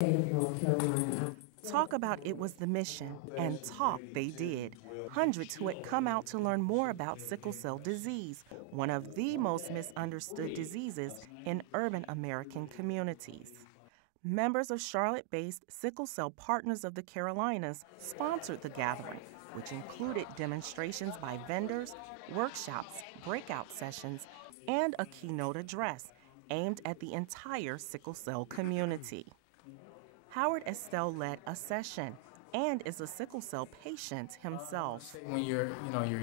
state of North Carolina. Talk about it was the mission, and talk they did. Hundreds who had come out to learn more about sickle cell disease, one of the most misunderstood diseases in urban American communities. Members of Charlotte-based Sickle Cell Partners of the Carolinas sponsored the gathering, which included demonstrations by vendors, workshops, breakout sessions, and a keynote address aimed at the entire sickle cell community. Howard Estelle led a session and is a sickle cell patient himself. When you're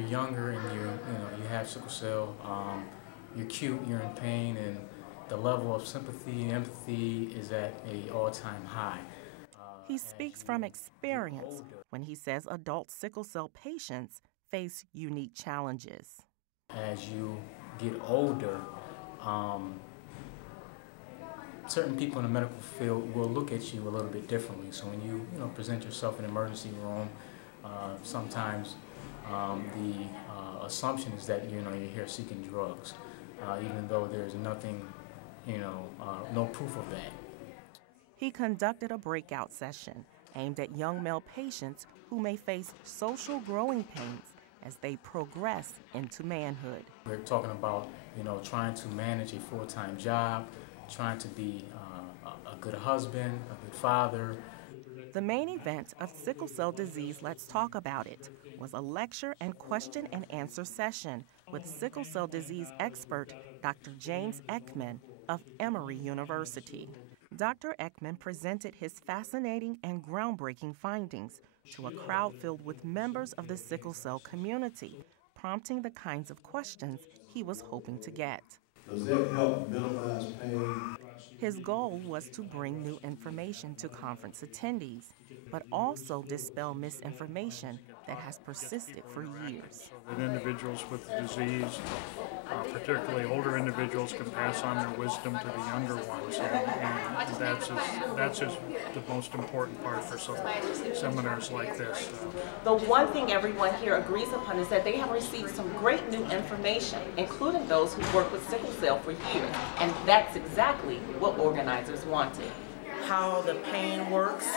younger and you have sickle cell, you're cute, you're in pain, and the level of sympathy and empathy is at an all-time high. He speaks from experience when he says adult sickle cell patients face unique challenges. As you get older, certain people in the medical field will look at you a little bit differently. So when you present yourself in an emergency room, sometimes the assumption is that you're here seeking drugs, even though there's nothing, no proof of that. He conducted a breakout session aimed at young male patients who may face social growing pains as they progress into manhood. We're talking about, trying to manage a full-time job, trying to be a good husband, a good father. The main event of Sickle Cell Disease Let's Talk About It was a lecture and question and answer session with sickle cell disease expert Dr. James Ekman of Emory University. Dr. Ekman presented his fascinating and groundbreaking findings to a crowd filled with members of the sickle cell community, prompting the kinds of questions he was hoping to get. Does that help minimize pain? His goal was to bring new information to conference attendees, but also dispel misinformation that has persisted for years. That individuals with the disease, particularly older individuals, can pass on their wisdom to the younger ones, and that's just the most important part for seminars like this. The one thing everyone here agrees upon is that they have received some great new information, including those who work with sickle cell for years, and that's exactly what organizers wanted. How the pain works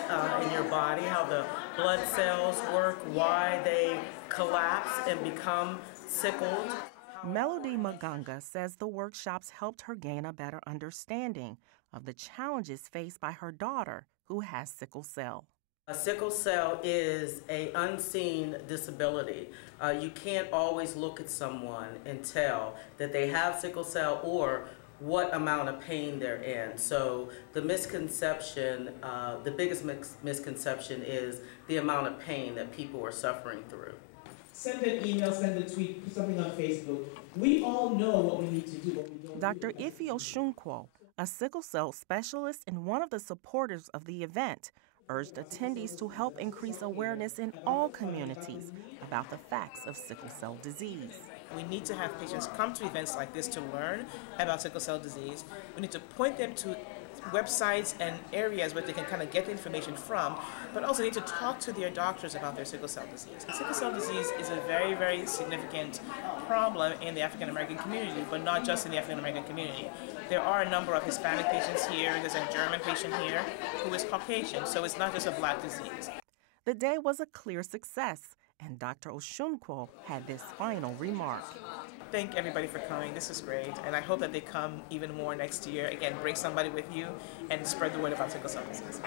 in your body, how the blood cells work, why they collapse and become sickled. Melody Maganga says the workshops helped her gain a better understanding of the challenges faced by her daughter who has sickle cell. Sickle cell is an unseen disability. You can't always look at someone and tell that they have sickle cell or what amount of pain they're in. So the misconception, the biggest misconception is the amount of pain that people are suffering through. Send an email, send a tweet, put something on Facebook. We all know what we need to do, what we don't. Dr. Ife Osunkwo, a sickle cell specialist and one of the supporters of the event, urged attendees to help increase awareness in all communities about the facts of sickle cell disease. We need to have patients come to events like this to learn about sickle cell disease. We need to point them to websites and areas where they can kind of get the information from, but also need to talk to their doctors about their sickle cell disease. Sickle cell disease is a very, very significant problem in the African American community, but not just in the African American community. There are a number of Hispanic patients here, there's a German patient here who is Caucasian, so it's not just a black disease. The day was a clear success, and Dr. Osunkwo had this final remark. Thank everybody for coming. This is great, and I hope that they come even more next year. Again, bring somebody with you and spread the word about sickle cell disease.